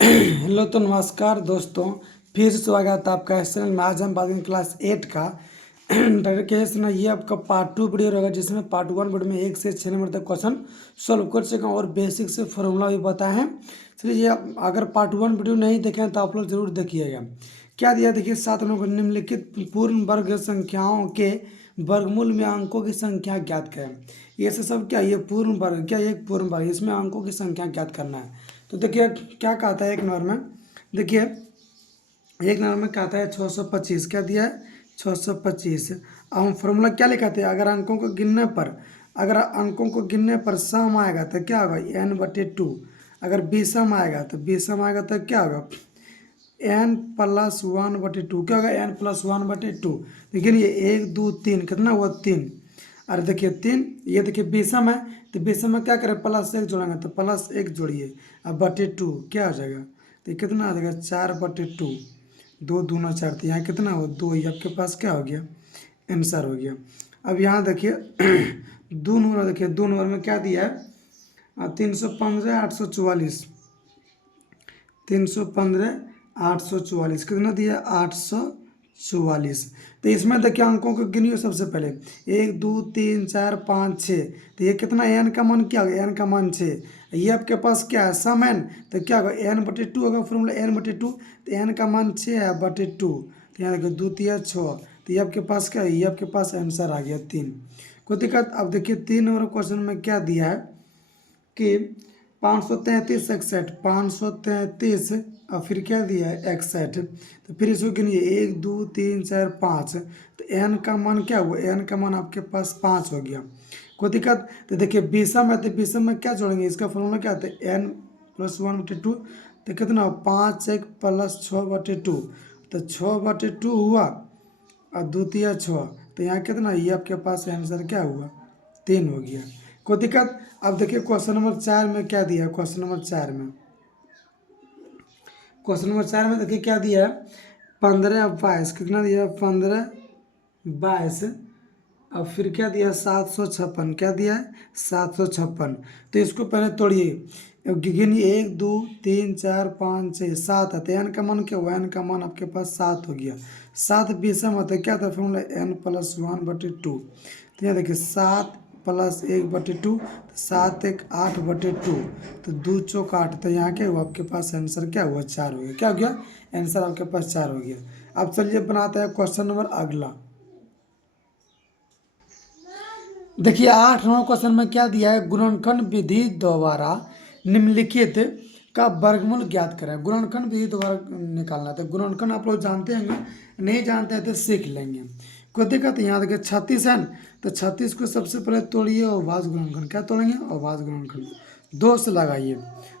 Hello तो नमस्कार दोस्तों, फिर से स्वागत है आपका इस चैनल में। आज हम बात करेंगे क्लास 8 का डॉक्टर के एस ना। ये आपका पार्ट 2 वीडियो रहेगा, जिसमें पार्ट 1 वीडियो में 1 से 6 नंबर तक क्वेश्चन सॉल्व कर सकें और बेसिक से फॉर्मूला भी बताए हैं। चलिए, अगर पार्ट 1 वीडियो नहीं देखें तो आप लोग जरूर देखिएगा। क्या दिया देखिए, 7 नंबर को निम्नलिखित पूर्ण वर्ग संख्याओं के वर्गमूल में अंकों की संख्या ज्ञात करें। ये से सब क्या, ये पूर्ण वर्ग, क्या ये एक पूर्ण वर्ग, इसमें अंकों की संख्या ज्ञात करना है। तो देखिए क्या कहता है एक नंबर में, देखिए एक नंबर में कहता है 625। क्या दिया है? 625। अब हम फॉर्मूला क्या लिखाते हैं? अगर अंकों को गिनने पर सम आएगा तो क्या होगा? n/2। अगर विषम आएगा तो क्या होगा? n+1/2। क्या होगा? n+1/2। देखिए ये 1 2 3 कितना हुआ? 3। अरे देखिए 3, ये देखिए विषम है, तो विषम में क्या करें? +1 जोड़ेंगे, तो +1 जोड़िए। अब /2 क्या हो जाएगा? तो कितना आ जाएगा? 4/2। 2 दूना 4, तो यहाँ कितना हो? 2। ये आपके पास क्या हो गया? आंसर हो गया। अब यहाँ देखिए दो नंबर, देखिए 2 नंबर में क्या दिया है? 315 844। 315 844 कितना दिया? 844। तो इसमें देखिए अंकों को गिनिए सबसे पहले। 1 2 3 4 5 6। तो ये कितना? n का मान क्या होगा? n का मान 6। ये आपके पास क्या है? सम n। तो क्या होगा? n/2 होगा फॉर्मूला, n/2। तो n का मान 6 है बटे 2। तो यहाँ देखिए 2 तिया 6। तो ये आपके पास क्या है? ये आपके पास आंसर आ गया 3। कोई दिक्कत? अब देखिए 3 नंबर क्वेश्चन में क्या दिया है कि 533 61। 533 और फिर क्या दिया है? 61। तो फिर इसको गिनिए 1 2 3 4 5। तो n का मान क्या हुआ? n का मान आपके पास 5 हो गया। कोई दिक्कत? तो देखिए विषम है, तो विषम में क्या जोड़ेंगे? इसका फॉर्मूला क्या आता है? n+1/2। तो कितना? 5 1 + 6/2। तो 6/2 हुआ और 2 तिया 6। तो यहाँ कितना? ये आपके पास आंसर क्या हुआ? 3 हो गया। कोई दिक्कत? अब देखिए क्वेश्चन नंबर 4 में क्या दिया है? क्वेश्चन नंबर 4 में देखिए क्या दिया है? 15 और 22। कितना दिया? 15 22। अब फिर क्या दिया? 756। क्या दिया है? 756। तो इसको पहले तोड़िए, गिनिए 1 2 3 4 5 6 7 है। तो n का मान क्या हुआ? n का मान आपके पास 7 हो गया। 7 विषम होता है, क्या था फॉर्मूला? n+1/2। तो यहाँ देखिए 7 + 1/2। 7 1 8/2। तो 2 चौक 8। तो यहाँ क्या हुआ? आपके पास आंसर क्या हुआ? 4 हो गया। क्या हो गया? आंसर आपके पास 4 हो गया। अब चलिए बनाते हैं क्वेश्चन नंबर अगला। देखिए 8 नंबर क्वेश्चन में क्या दिया है? गुणनखंड विधि द्वारा निम्नलिखित का वर्गमूल ज्ञात करें। गुणनखंड विधि द्वारा निकालना था। गुणनखंड आप लोग जानते हैं, नहीं जानते हैं तो सीख लेंगे। कोई दिक्कत? यहाँ देखिए 36 है, तो 36 को सबसे पहले तोड़िए और भाज्य गुणनखंड। क्या तोड़ेंगे? और भाज्य गुणनखंड 2 से लगाइए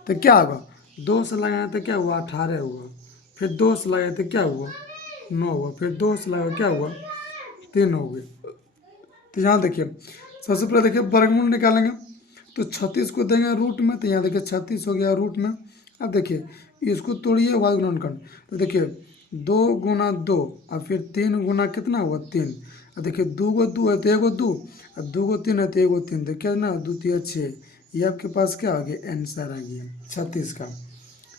तो क्या होगा? 2 से लगाए तो क्या हुआ? 18 हुआ। फिर 2 से लगाए तो क्या हुआ? 9 हुआ। फिर 2 से लगा क्या हुआ? 3 हो गए। तो यहाँ देखिए सबसे पहले देखिए वर्गमूल निकालेंगे, तो 36 को देंगे रूट में। तो यहाँ देखिए 36 हो गया रूट में। अब देखिए इसको तोड़िए भाग गुणनखंड। तो देखिए 2 × 2 और फिर 3 गुना कितना हुआ? 3। और देखिए 2 को 2 है तो 1 2, और 2 को 3 है तो 1 को 3। तो क्या ना 2 3 6। ये आपके पास क्या आ गया? आंसर आ गया 36 का।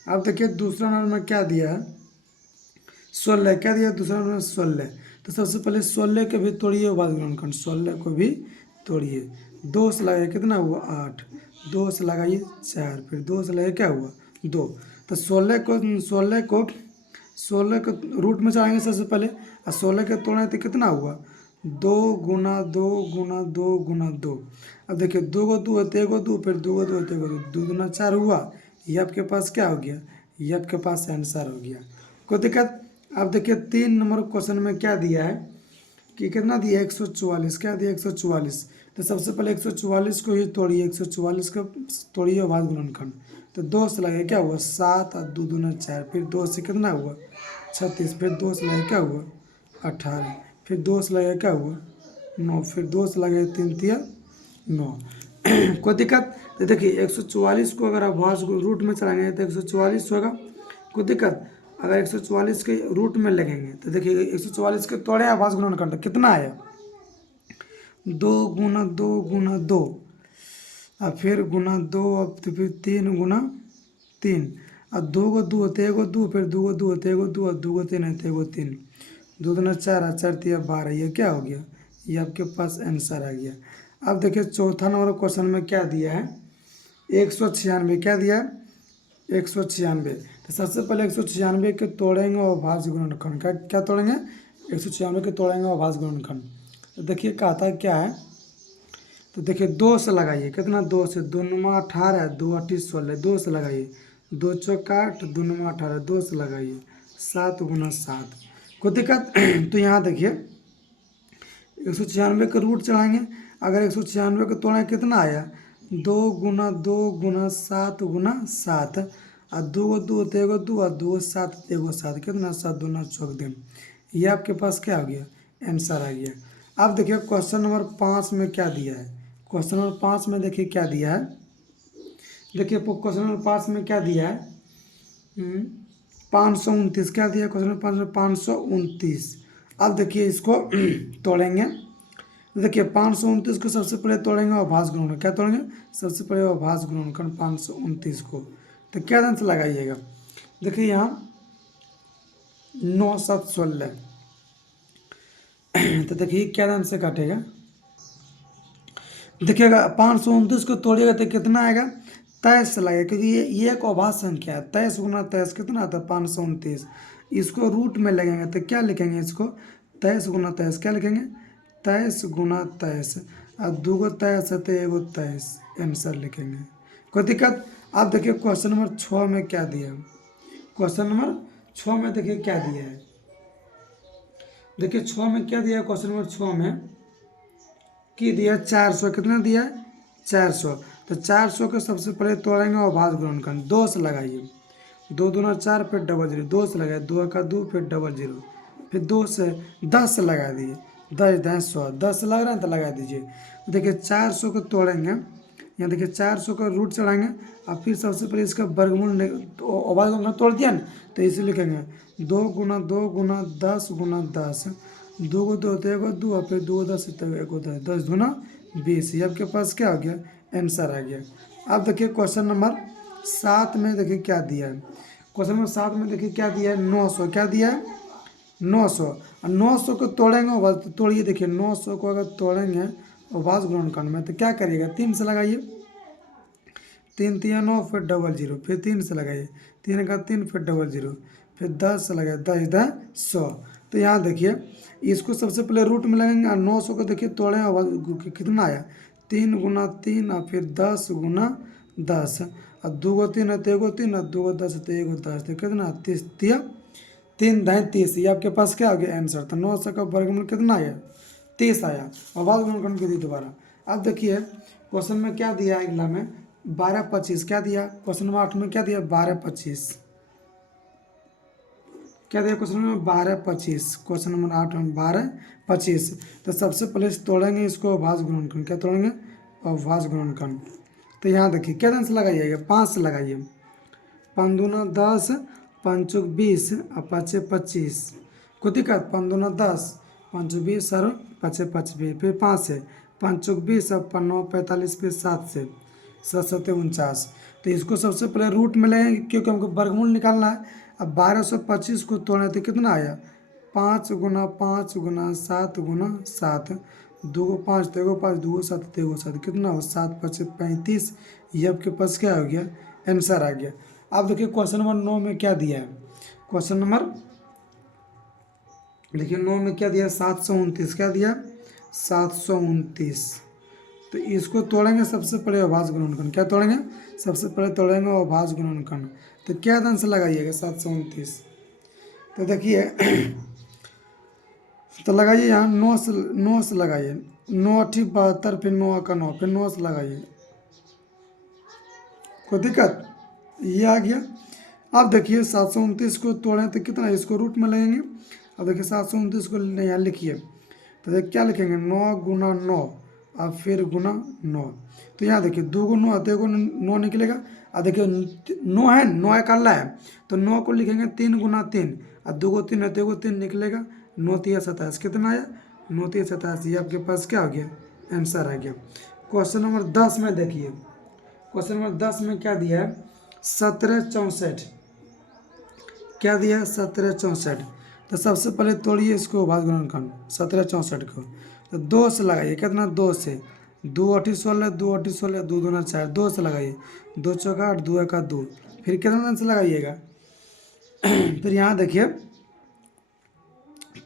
अब देखिए दूसरा नंबर में क्या दिया है? 16। क्या दिया? दूसरा नंबर 16। तो सबसे पहले 16 के भी तोड़िए भाग गुणनखंड। 16 को भी तोड़िए। 2 से लगाइए कितना हुआ? 8। 2 से लगाइए 4। फिर 2 से लगाइए क्या हुआ? 2। तो 16 को रूट में चढ़ाएंगे सबसे पहले, और 16 के तोड़े तो कितना हुआ? 2 × 2 × 2 × 2। अब देखिए 2 को 2 है तो 1 को 2। फिर 2 को 2 है तो 1 को 2। 2 दूना 4 हुआ। ये आपके पास क्या हो गया? ये आपके पास आंसर हो गया। कोई दिक्कत? अब देखिए 3 नंबर क्वेश्चन में क्या दिया है कि कितना दिया? 144। क्या दिया? 144। तो सबसे पहले 144 को ही तोड़िए। 144 को तोड़िए भाग गुणनखंड। तो 2 से लगे क्या हुआ? 7 और 2 दूना 4। फिर 2 से कितना हुआ? 36। फिर 2 से लगे क्या हुआ? 18। फिर 2 से लगे क्या हुआ? 9। फिर 2 से लगे 3 तिया 9। कोई दिक्कत? तो देखिए 144 को अगर आप भाज रूट में चलाएंगे तो 144 होगा। कोई दिक्कत? अगर 144 के रूट में लगेंगे तो देखिए 144 के तोड़े आवाज गुणनखंड कितना आया? 2 × 2 × 2 और फिर गुना 2, अब तो फिर 3 × 3। और दो गो दो होते एगो दो, फिर दो गो दो होते एगो दो, और दो गो तीन होते एगो तीन, दो दूना चार और चार तिया 12, ये क्या हो गया, ये आपके पास आंसर आ गया। अब देखिए चौथा नंबर क्वेश्चन में क्या दिया है, 196 क्या दिया है, 196। तो सबसे पहले 196 के तोड़ेंगे अभाज्य गुणनखंड, क्या क्या तोड़ेंगे, 196 के तोड़ेंगे अभाज्य गुणनखंड। तो देखिए कहता क्या है, तो देखिए 2 से लगाइए, कितना 2 से, 2 नुमा 18, 2 8 16, 2 से लगाइए, 2 चौका 8, 2 नुमा 18, 2 से लगाइए, 7 गुना 7, कोई दिक्कत। तो यहाँ देखिए 196 का रूट चढ़ाएंगे, अगर 196 को तोड़ें कितना आया, 2 गुना 2 गुना 7 गुना 7, और दो गो दो होते एगो दो, और दो सात एगो 7, कितना 7 दूना 14, ये आपके पास क्या हो गया, आंसर आ गया। अब देखिए क्वेश्चन नंबर 5 में क्या दिया है, क्वेश्चन नंबर 5 में देखिए क्या दिया है, देखिए क्वेश्चन नंबर 5 में क्या दिया है, 529 क्या दिया है क्वेश्चन नंबर 5 में, 529। अब देखिए इसको तोड़ेंगे, देखिए 529 को सबसे पहले तोड़ेंगे अभाज्य गुणनखंड, क्या तोड़ेंगे, सबसे पहले अभाज्य गुणनखंड 529 को, तो क्या ध्यान से लगाइएगा, देखिए यहाँ 9 7 16, तो देखिए क्या ध्यान से काटेगा, देखिएगा 529 को तोड़िएगा तो कितना आएगा, 23 लगेगा, क्योंकि ये एक अभाज्य संख्या है, 23 गुना 23 कितना आता है 529, इसको रूट में लगेंगे तो क्या लिखेंगे इसको, 23 गुना 23 क्या लिखेंगे, 23 गुना 23, और दो गो 23 है तो एगो 23, आंसर लिखेंगे, कोई दिक्कत। अब देखिए क्वेश्चन नंबर 6 में क्या दिया है, क्वेश्चन नंबर 6 में देखिए क्या दिया है, देखिए 6 में क्या दिया है, क्वेश्चन नंबर 6 में कि दिया 400, कितना दिया है 400, तो 400 के सबसे पहले तोड़ेंगे अभाज्य गुणनखंड, 2 से लगाइए, 2 दूना 4 फिर डबल जीरो, 2 से लगाए, 2 का 2 फिर डबल जीरो, फिर 2 से 10 से लगा दिए, 10 10 100, 10 से लग रहा है तो लगा दीजिए। देखिए 400 को तोड़ेंगे, यहाँ देखिए 400 का रूट चढ़ाएंगे, और फिर सबसे पहले इसका वर्गमूल तो अभाज्य गुणनखंड तोड़ दिया ना, तो इसे लिखेंगे 2 गुना 2 गुना 10 गुना 10, दो गो दो होते एगो दो, और फिर 2 10 एगो 10, 10 दूना 20, ये आपके पास क्या हो गया, आंसर आ गया। अब देखिए क्वेश्चन नंबर 7 में देखिए क्या दिया है, क्वेश्चन नंबर 7 में देखिए क्या दिया है, 900 क्या दिया है, 900, और 900 को तोड़ेंगे, तो तोड़िए, देखिए 900 को अगर तोड़ेंगे अभाज्य गुणनखंड में तो क्या करिएगा, 3 से लगाइए, 3 3 9 फिर डबल जीरो, फिर 3 से लगाइए, 3 का 3 फिर डबल जीरो, फिर 10 से लगाइए, 10 10 100। तो यहाँ देखिए इसको सबसे पहले रूट में लगेंगे, और 900 को देखिए तोड़े कितना आया, 3 गुना 3, और फिर 10 गुना 10, और दो गो 3 है तो एगो 3, और दो गो 10 है तो एगो 10, तो कितना 30 तिया 3 10 30, ये आपके पास क्या आ गया आंसर। तो 900 का वर्गमूल कितना आया, 30 आया, अभाज्य गुणनखंड विधि दोबारा। अब देखिए क्वेश्चन में क्या दिया है, अगला में 12 25 क्या दिया, क्वेश्चन नंबर 8 में क्या दिया 12 25, क्या दिया क्वेश्चन नंबर 12 25, क्वेश्चन नंबर 8 में 12 25। तो सबसे पहले तोड़ेंगे इसको अभाज्य गुणनखंड, क्या तोड़ेंगे अभाज्य गुणनखंड। तो यहाँ देखिए क्या ढंग से लगाइएगा, 5 से लगाइए, 5 दूना 10, 5 चौक 20, और 5 25, कोई दिक्कत, 5 दूना 10, 5 20 और 5 25, फिर 5 से 5 चौक 20, और 5 9 45, फिर 7 से 7 7 49। तो इसको सबसे पहले रूट में लेंगे क्योंकि हमको वर्गमूल निकालना है। अब 1225 को तोड़े तो कितना आया, 5 गुना 5 गुना 7 गुना 7, 2 को 5 तेगो 5, 2 को 7 तेगो 7, कितना हो 7 5 35, ये आपके पास क्या हो गया, आंसर आ गया। अब देखिए क्वेश्चन नंबर 9 में क्या दिया है, क्वेश्चन नंबर देखिए 9 में क्या दिया, 729 क्या दिया 729। तो इसको तोड़ेंगे सबसे पहले अभाज्य गुणनखंड, क्या तोड़ेंगे सबसे पहले तोड़ेंगे अभाज्य गुणनखंड। तो क्या ढंग से लगाइएगा 729, तो देखिए तो लगाइए यहाँ 9 से लगाइए, 9 8 72, फिर 9 का 9, फिर 9 से लगाइए, कोई दिक्कत, ये आ गया। अब देखिए 729 को तोड़ें तो कितना, इसको रूट में लगेंगे। अब देखिए 729 को यहाँ लिखिए, तो देखिए क्या लिखेंगे 9 गुना 9, और फिर गुना 9। तो यहाँ देखिए 2 को 9 आते 9 निकलेगा, और देखिए 9 है, 9 इकल्ला है, तो 9 को लिखेंगे 3 गुना 3, और 2 को 3 आते 3 निकलेगा, 9 3 27, कितना आया 9 3 27, ये आपके पास क्या हो गया, आंसर आ गया। क्वेश्चन नंबर 10 में देखिए, क्वेश्चन नंबर 10 में क्या दिया है 17 64, क्या दिया है 1764। तो सबसे पहले तोड़िए इसको भाग गुणनखंड 1764 को। तो 2 से लगाइए, कितना 2 से, 2 8 16, 2 8 16, 2 दूना 4, 2 से लगाइए, 2 चौका 8, 2 एका 2, फिर कितना दिन से लगाइएगा फिर यहाँ देखिए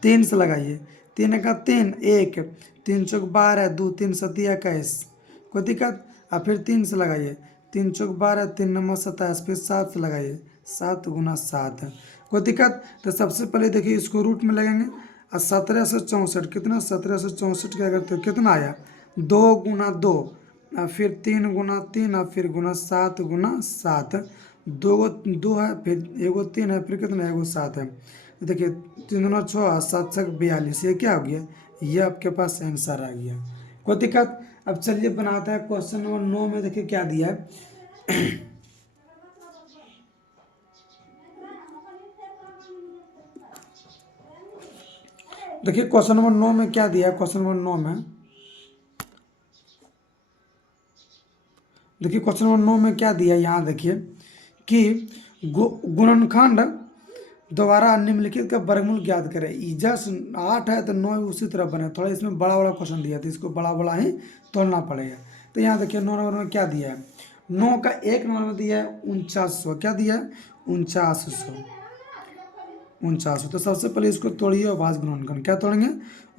3 से लगाइए, 3 एका 3 1, 3 चौक 12, 2 3 7 21, कोई दिक्कत। अब फिर 3 से लगाइए, 3 चौक 12, 3 नंबर 27, फिर 7 से लगाइए, 7 गुना 7, कोई दिक्कत। तो सबसे पहले देखिए इसको रूट में लगेंगे, और 1764 कितना, 1764 क्या करते हो कितना आया 2 गुना 2, और फिर 3 गुना 3, और फिर गुना 7 गुना 7, 2 है, फिर एगो 3 है, फिर कितना एगो 7 है। तो देखिए 3 दूना 6, 7 छक 42, ये क्या हो गया, ये आपके पास आंसर आ गया, कोई दिक्कत। अब चलिए बनाते हैं क्वेश्चन नंबर 9 में। देखिए क्या दिया है देखिए क्वेश्चन नंबर 9 में क्या दिया है। क्वेश्चन नंबर 9 में देखिए क्वेश्चन नंबर 9 में क्या दिया है। यहाँ देखिए कि गुणनखंड दोबारा निम्नलिखित का वर्गमूल ज्ञात करें। जस्ट 8 है तो 9 उसी तरह बने, थोड़ा इसमें बड़ा बड़ा क्वेश्चन दिया था, इसको बड़ा बड़ा ही तोड़ना पड़ेगा। तो यहाँ देखिए 9 नंबर में क्या दिया है, 9 का 1 नंबर में दिया है 4900, क्या दिया है 4900। तो सबसे पहले इसको तोड़िए अभाज्य गुणनखंड, क्या तोड़ेंगे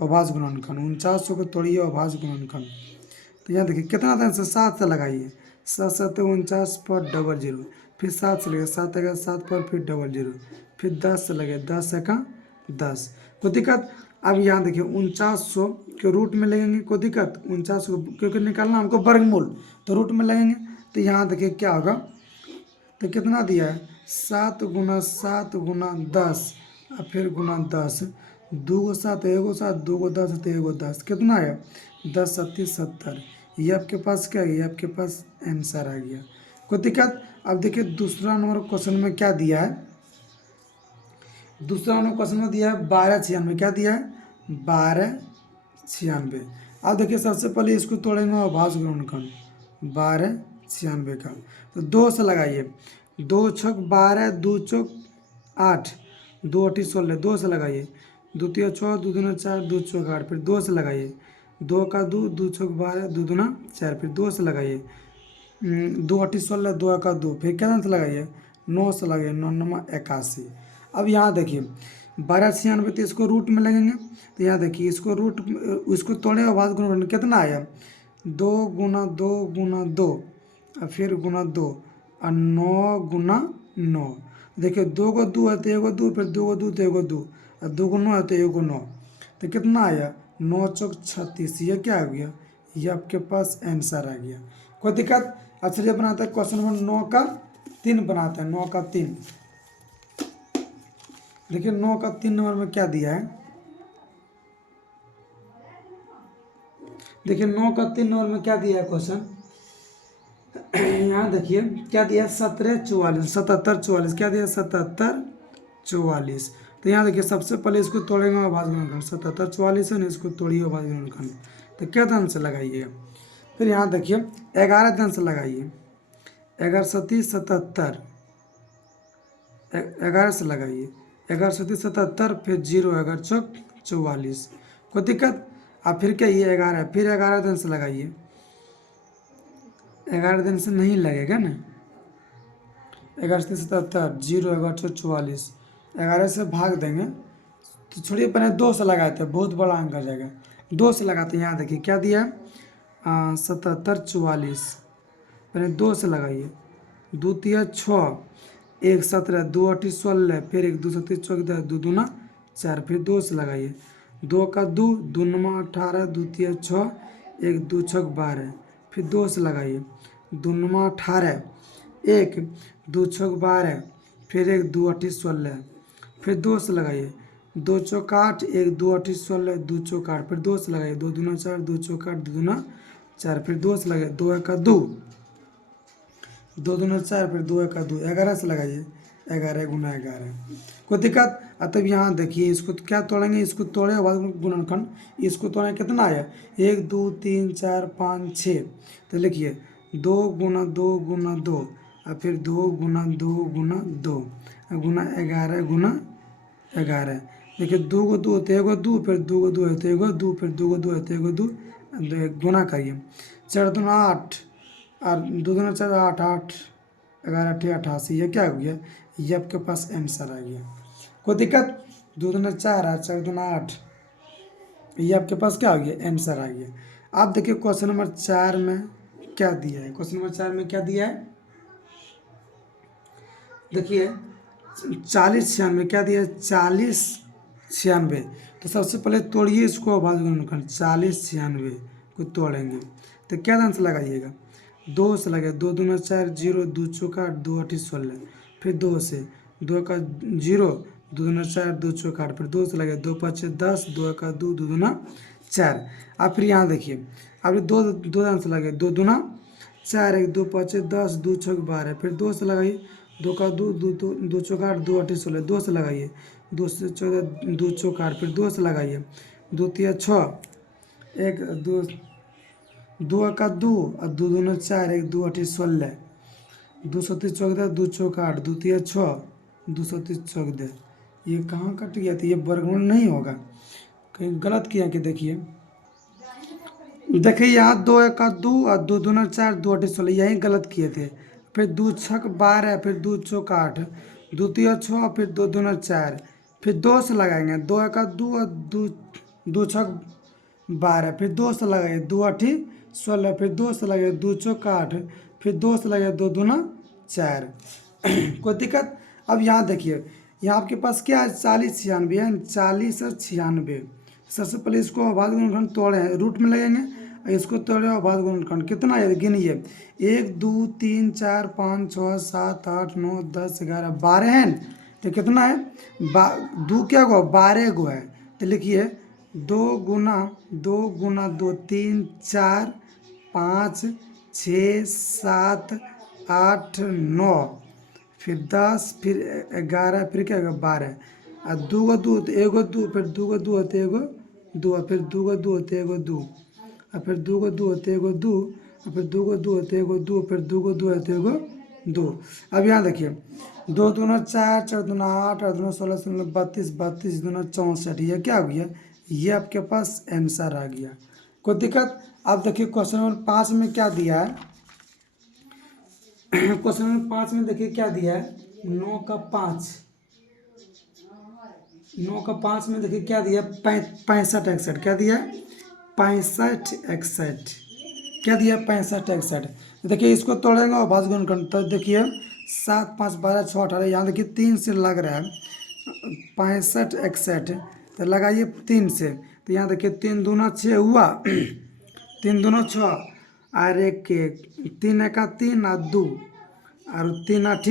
अभाज्य गुणनखंड, 4900 को तोड़िए अभाज्य गुणनखंड। तो यहाँ देखिए कितना था, 7 से लगाइए, 7 7 49 पर डबल जीरो, फिर 7 से लगे 7 आएगा 7 पर, फिर डबल जीरो, फिर 10 से लगे 10 का 10, कोई दिक्कत। अब यहाँ देखिए 4900 के रूट में लगेंगे, कोई दिक्कत, 4900 क्योंकि निकालना हमको वर्गमूल, तो रूट में लगेंगे। तो यहाँ देखिए क्या होगा, तो कितना दिया है 7 गुना 7 गुना 10, और फिर गुना 10, 2 को 7 एगो 7, 2 को 10 तो एगो 10, कितना आया 10 7 70। ये आपके पास क्या है, ये आपके पास आंसर आ गया, कोई दिक्कत। अब देखिए दूसरा नंबर क्वेश्चन में क्या दिया है, दूसरा नंबर क्वेश्चन में दिया है 1296, क्या दिया है 1296। अब देखिए सबसे पहले इसको तोड़ेंगे अभाज्य गुणनखंड 1296 का। तो 2 से लगाइए, 2 छक 12, 2 चौक 8, 2 8 16, 2 से लगाइए, 2 3 6, 2 दूना 4, 2 चौक 8, फिर 2 से लगाइए, 2 का 2, 2 छक 12, 2 दूना 4, फिर 2 से लगाइए, 2 8 16, 2 का 2, फिर कितना से लगाइए 9 से लगाइए, 9 9 81। अब यहाँ देखिए 1296, तो इसको रूट में लगेंगे। तो यहाँ देखिए इसको रूट, इसको तोड़े अभाज्य गुणनखंड कितना आया 2 गुना 2 गुना 2, और फिर गुना 2, और 9 गुना 9। देखिए 2 को 2 है तो एगो 2, फिर 2 को 2 तो एगो 2, और 2 को 9 है तो एगो 9, तो कितना आया 9 चौक 36। ये क्या आ गया, ये आपके पास आंसर आ गया, कोई दिक्कत। अब चलिए बनाते हैं क्वेश्चन नंबर 9 का 3 बनाते हैं, 9 का 3। देखिए 9 का 3 नंबर में क्या दिया है, देखिए 9 का 3 नंबर में क्या दिया है क्वेश्चन, यहाँ देखिए क्या दिया है 17 44 77 44, क्या दिया 77 44। तो यहाँ देखिए सबसे पहले इसको तोड़ेंगे अभाज्य गुणनखंड, 77 44 है ना, इसको तोड़िए अभाज्य गुणनखंड। तो क्या ध्यान से लगाइएगा, फिर यहाँ देखिए 11 ध्यान से लगाइए, 11 7 77, 11 से लगाइए, 11 7 77, फिर 0 11 चौक 44, कोई दिक्कत। अब फिर क्या ये 11 है, फिर 11 दिन से लगाइए, 11 दिन से नहीं लगेगा ना, 11 से 77, 0 11 चौक 44, 11 से भाग देंगे तो छोड़िए, पहले 2 से लगाते हैं, बहुत बड़ा अंक आ जाएगा, 2 से लगाते हैं। यहाँ देखिए क्या दिया है 77 44, पहले 2 से लगाइए, 2 3 6, 1 17, 2 8 16, फिर 1 2 7 चौक 10, 2 दूना 4, फिर 2 से लगाइए, 2 का 2, 2 9 18, 2 3 6, 1 2 छक 12, फिर 2 से लगाइए, 2 9 18, 1 2 छक 12, फिर 1 2 8 16, फिर 2 से लगाइए, 2 चौक 8, 1 2 8 16, 2 चौक 8, फिर 2 से लगाइए, 2 दूना 4, 2 चौक 8, 2 दूना 4, फिर 2 से लगाइए, 2 का 2, 2 दूना 4, फिर 2 का 2, 11 से लगाइए, 11 गुना 11, कोई दिक्कत। तब यहाँ देखिए इसको क्या तोड़ेंगे, इसको तोड़े अभाज्य गुणनखंड, इसको तोड़े कितना आया 1 2 3 4 5 6। तो लिखिए 2 गुना 2 गुना 2, और फिर 2 गुना 2 गुना 2, गुना 11 गुना 11। देखिए 2 को 2 होते 1 2, फिर 2 को 2 होते 1 2, फिर 2 को 2 होते 1 2, गुना करिए। 4 दूना 8 और 2 दूना 4 8 8 11 8 88। ये क्या हो गया, ये आपके पास आंसर आ गया। कोई दिक्कत? 2 दूना 4 और 4 दूना 8, ये आपके पास क्या हो गया, आंसर आ गया। आप देखिए क्वेश्चन नंबर 4 में क्या दिया है। क्वेश्चन नंबर 4 में क्या दिया है, देखिए 40 96 क्या दिया है, 40 96। तो सबसे पहले तोड़िए इसको अभाज्य गुणनखंड। 40 96 को तोड़ेंगे तो क्या आंसर लगाइएगा, 2 से लगे, 2 दूना 4 0, 2 चौका 8, 2 8 16। फिर 2 से, 2 का 0, 2 दूना 4, 2 चौका 8, फिर 2 से लगे, 2 5 10, 2 का 2, 2 दूना 4। अब फिर यहाँ देखिए, अब 2 आंसर लगे, 2 दूना 4 1, 2 5 10, 2 6 12। फिर 2 से लगाइए, 2 का 2, 2 चौका 8, 2 8 16। 2 से लगाइए, 2 से 14, 2 चौका 8, फिर 2 से लगाइए, 2 तिया 6 1 2, 2 का 2 और 2 दूना 4 1 2 8 16। 2 37 14, 2 चौका 8, 2 तिया 6, 2 37 14। ये कहाँ कट गया था, ये वर्गमूल नहीं होगा, कहीं गलत किया कि देखिए। देखिए यहाँ 2 1 का 2 और 2 दूना 4, 2 8 16, यही गलत किए थे। फिर 2 6 12, फिर 2 चौका 8, 2 तिया 6, फिर 2 दूना 4, फिर 2 से लगाएंगे, 2 1 का 2 और 2 6 12। फिर 2 से लगाइए, 2 8 16। फिर 2 से लगाइए, 2 चौका 8, फिर 2 से लगाइए, 2 दूना 4। कोई दिक्कत? अब यहाँ देखिए, यहाँ आपके पास क्या है, 40 96 है, 40 और 96। सबसे पहले इसको अभाज्य गुणनखंड तोड़े हैं, रूट में लगेंगे, इसको तोड़े अभाज्य गुणनखंड कितना है गिनिए, 1 2 3 4 5 6 7 8 9 10 11 12 है। तो कितना है, 2 क्या गो 12 गो है। तो लिखिए 2 गुना 2 गुना 2 3 4 5 6 7 8 9, फिर 10, फिर 11, फिर क्या होगा 12। और 2 को 2 तो 1 2, फिर 2 को 2 होते 1 2, फिर 2 को 2 होते 1 2, और फिर 2 को 2 होते 1 2, और फिर 2 को 2 होते 1 2, फिर 2 को 2 होते 1 2। अब यहाँ देखिए, 2 दूना 4 4 दूना 8 8 दूना 16 16 32 32 दूना 64। ये क्या हो गया, ये आपके पास आंसर आ गया। कोई दिक्कत? अब देखिए क्वेश्चन नंबर 5 में क्या दिया है। क्वेश्चन नंबर 5 में देखिए क्या दिया है, 9 का 5, 9 का 5 में देखिए क्या दिया, 65 61। क्या दिया, 65 61। क्या दिया, 65 61। देखिए इसको तोड़ेंगे और अभाज्य गुणनखंड, तो देखिए 7 5 12 6 18। यहाँ देखिए 3 से लग रहा है, 65 61। तो लगाइए 3 से, तो यहाँ देखिए 3 दूना 6 हुआ, 3 दूना 6 और 1 3 1 का 3 और 2, और 3 8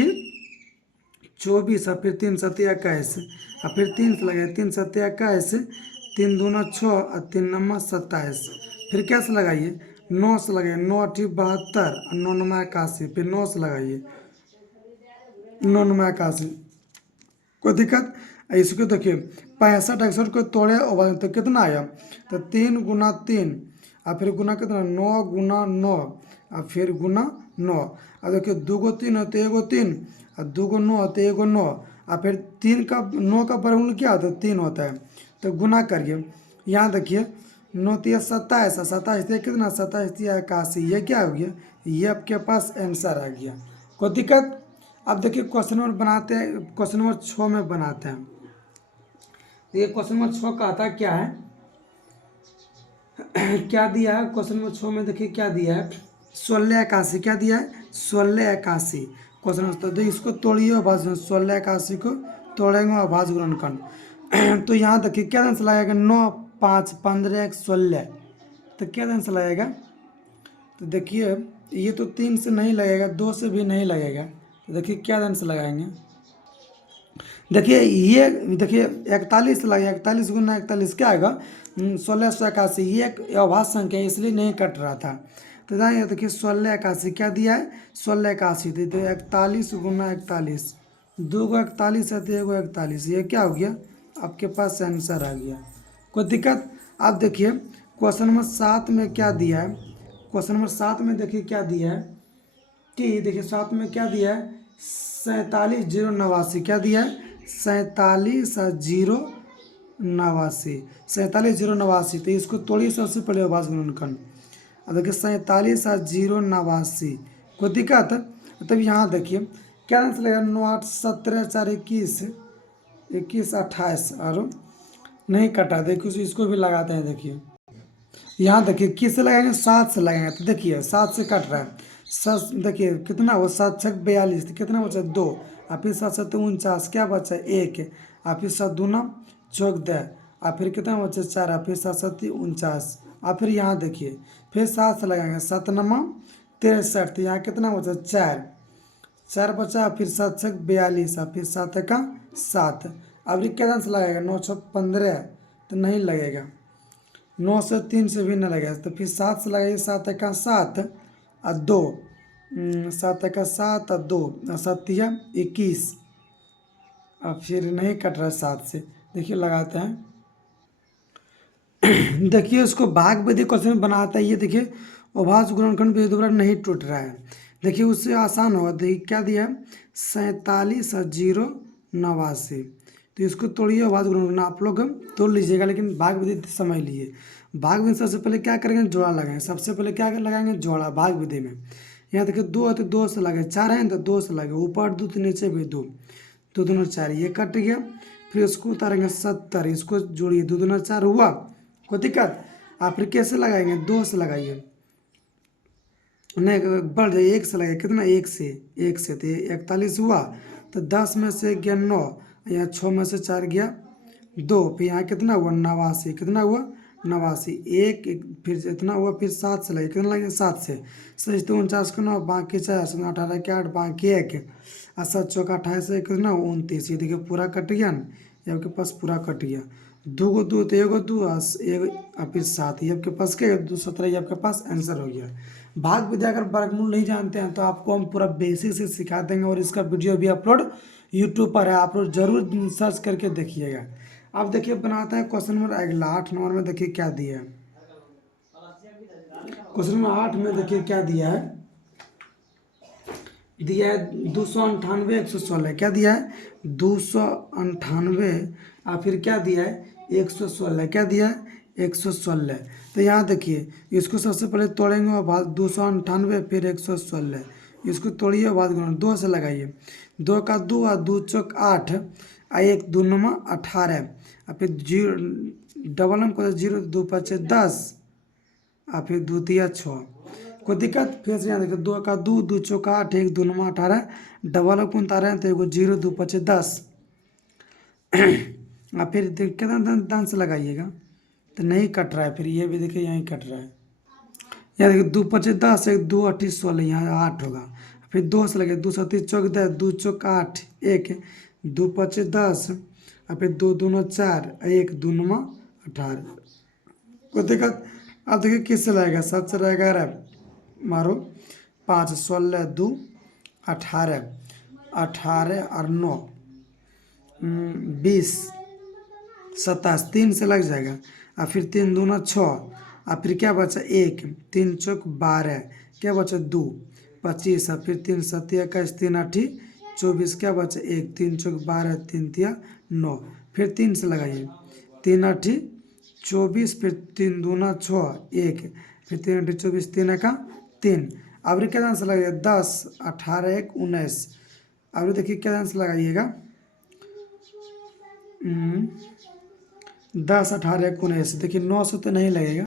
24, और फिर 3 7 21, और फिर 3 से लगाए, 3 7 21, 3 दूना 6 और 3 9 27। फिर क्या से लगाइए, 9 से लगाइए, 9 8 72 और 9 9 81। फिर 9 से लगाइए, 9 9 81। कोई दिक्कत? इसको देखिए 65 61 को तोड़े और तो कितना आया, तो 3 गुना 3, और फिर गुना कितना 9 गुना 9, और फिर गुना 9। और देखिए 2 को 3 होते 1 को 3, और 2 को 9 होते 1 को 9, और फिर 3 का 9 का वर्गमूल क्या होता है, 3 होता है। तो गुना करिए, यहाँ देखिए 9 तिया 27, 27 कितना 27 तिया 81। ये क्या हो गया, ये आपके पास आंसर आ गया। कोई दिक्कत? अब देखिए क्वेश्चन नंबर बनाते हैं, क्वेश्चन नंबर 6 में बनाते हैं। ये क्वेश्चन नंबर 6 का आता क्या है, क्या दिया है क्वेश्चन नंबर 6 में, देखिए क्या दिया है, 16 81। क्या दिया है, 16 81। क्वेश्चन नंबर, तो इसको तोड़िए अभाज्य, 16 81 को तोड़ेंगे अभाज्य गुणनखंड। तो यहाँ देखिए क्या आंसर लगाएगा, 9 5 15 1 16। तो क्या आंसर लगाएगा, तो देखिए ये तो 3 से नहीं लगेगा, 2 से भी नहीं लगेगा। तो देखिए क्या आंसर लगाएंगे, देखिए ये देखिए 41 लगे, 41 गुना 41 क्या आएगा, 1681। ये एक अभाज्य संख्या है इसलिए नहीं कट रहा था। तो जाइए देखिए 1681 क्या दिया है, 1681। तो 41 गुना 41, 2 को 41 है तो 1 को 41। ये क्या हो गया, आपके पास आंसर आ गया। कोई दिक्कत? आप देखिए क्वेश्चन नंबर 7 में क्या दिया है। क्वेश्चन नंबर 7 में देखिए क्या दिया है कि देखिए 7 में क्या दिया है, 47,089 क्या दिया है 47,089 47,089। तो इसको तोड़िए सबसे पहले अभाज्य गुणनखंड। अब देखिए 47,089 कोई दिक्कत। तब यहाँ देखिए क्या आंसर लगेगा 9 8 17 4 21 21 28 और नहीं कटा। देखिए इसको भी लगाते हैं। देखिए यहाँ देखिए किस से लगाएंगे 7 से लगाएंगे। तो देखिए 7 से कट रहा है। सात देखिए कितना वो 7 6 42 कितना बचा 2 और फिर 7 7 49 क्या बचा 1 और फिर 7 दूना 14 और फिर कितना बचा 4 और फिर 7 7 49 और फिर यहाँ देखिए फिर 7 से लगाएंगे 7 9 63। तो यहाँ कितना बचा 4 4 बचा फिर 7 6 42 और फिर 7 का 7। अब ये क्या से लगेगा 9 6 15 तो नहीं लगेगा। 9 से 3 से भी नहीं लगेगा। तो फिर 7 से लगाइए 7 का 7 और 2 7 का 7 और 2 7 या 21 अब फिर नहीं कट रहा है 7 से। देखिए लगाते हैं। देखिए इसको भाग विधि क्वेश्चन बनाता है। ये देखिए अभाज्य गुणनखंड विधि द्वारा नहीं टूट रहा है। देखिए उससे आसान होगा। देखिए क्या दिया है 47,089। तो इसको तोड़िए अभाज्य गुणनखंड आप लोग तोड़ लीजिएगा लेकिन भाग विधि समझ लीजिए। भाग विधि सबसे पहले क्या करेंगे जोड़ा लगाएंगे। सबसे पहले क्या लगाएंगे जोड़ा भाग विधि में। यहाँ देखिए 2 है तो 2 से लगे 4 है तो 2 से लगे ऊपर 2 तो नीचे भी 2 2 दूना 4 ये कट गया। फिर इसको उतारेंगे 70 इसको जोड़िए 2 दूना 4 हुआ कोई दिक्कत। आप फिर कैसे लगाएंगे 2 से लगाइए नहीं बढ़ जाइए 1 से लगाइए कितना 1 से तो 41 हुआ। तो 10 में से गया 9 यहाँ 6 में से 4 गया 2 फिर यहाँ कितना हुआ 89 कितना हुआ 89 एक फिर इतना हुआ फिर 7 से लगे कितना लगे 7 से 7 तो 49 को 9 बाकी 4 18 के 8 बाकी 1 और 7 चौका 28 कितना 29। ये देखिए पूरा कट गया ना ये आपके पास पूरा कट गया। 2 को 2 तो 1 को 2 और फिर 7 ये आपके पास क्या 217 ये आपके पास आंसर हो गया। भाग विधि अगर वर्गमूल नहीं जानते हैं तो आपको हम पूरा बेसिक से सिखा देंगे और इसका वीडियो भी अपलोड यूट्यूब पर है। आप लोग जरूर सर्च करके देखिएगा। अब देखिए बनाता है क्वेश्चन नंबर अगला 8 नंबर में। देखिए क्या दिया है क्वेश्चन नंबर 8 में। देखिए क्या दिया है 298 116 क्या दिया है 298 और फिर क्या दिया है 116 क्या दिया है 116। तो यहाँ देखिए इसको सबसे पहले तोड़ेंगे और बाद 298 फिर 116 इसको तोड़िए और बाद 2 से लगाइए 2 का 2 और 2 चौक 8 और 1 2 9 18 और फिर 0 डबल को 0 2 5 10 और फिर 2 3 6 कोई दिक्कत। फिर से यहाँ देखिए 2 का 2 2 चौका 8 1 2 9 18 डबल को उतारे हैं तो 1 0 2 5 10 और फिर कितना दान से लगाइएगा तो नहीं कट रहा है। फिर ये भी देखिए यहीं कट रहा है। यहाँ देखिए 2 5 10 1 2 8 16 यहाँ 8 होगा। फिर 2 से लगे 2 7 चौक 10 2 चौक 8 1 2 5 10 और फिर 2 2 4 1 2 9 18 कोई दिक्कत। अब देखिए किससे लगेगा 7 से रहेगा मारो 5 16 2 18 18 और 9 20 27 3 से लग जाएगा और फिर 3 दूना 6 और फिर क्या बचा 1 3 चौक 12 क्या बचा 2 25 और फिर 3 7 21 3 8 24 क्या बचा 1 3 चौक 12 3 3 9 फिर 3 से लगाइए 3 8 24 फिर 3 दूना 6 1 फिर 3 8 24 3 का 3। अब क्या डांस लगाइएगा 10 18 1 19। अब देखिए क्या डांस लगाइएगा 10 18 1 19। देखिए 9 से तो नहीं लगेगा।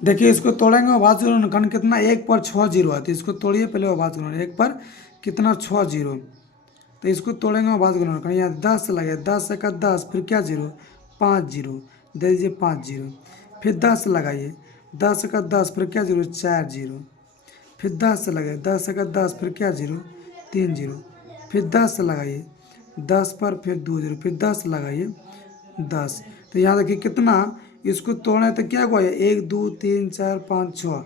देखिए इसको तोड़ेंगे अभाज्य गुणनखंड कितना 1 पर 6 जीरो है। तो इसको तोड़िए पहले अभाज्य गुणनखंड 1 पर कितना 6 जीरो। तो इसको तोड़ेंगे अभाज्य गुणनखंड यहाँ 10 लगे 10 का 10 फिर क्या जीरो 5 जीरो दे दीजिए 5 जीरो। फिर 10 लगाइए 10 का 10 फिर क्या जीरो 4 जीरो। फिर 10 लगे 10 का 10 फिर क्या जीरो 3 जीरो। फिर 10 लगाइए 10 पर फिर 2 जीरो फिर 10 लगाइए 10। तो यहाँ देखिए कितना इसको तोड़े तो क्या हुआ 1 2 3 4 5 6।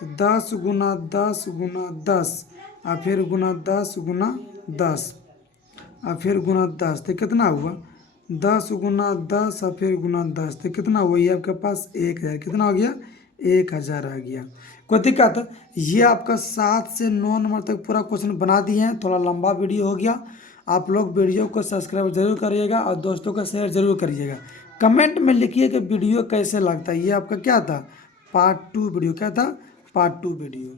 तो 10 गुना 10 गुना 10 और फिर गुना 10 गुना 10 और फिर गुना 10 तो कितना हुआ 10 गुना 10 और फिर गुना 10 तो कितना हुआ ये आपके पास 1000 कितना हो गया 1000 आ गया। कोई दिक्कत? ये आपका 7 से 9 नंबर तक पूरा क्वेश्चन बना दिए हैं। थोड़ा लंबा वीडियो हो गया। आप लोग वीडियो को सब्सक्राइब जरूर करिएगा और दोस्तों का शेयर जरूर करिएगा। कमेंट में लिखिए कि वीडियो कैसे लगता है। ये आपका क्या था, पार्ट 2 वीडियो। क्या था, पार्ट 2 वीडियो।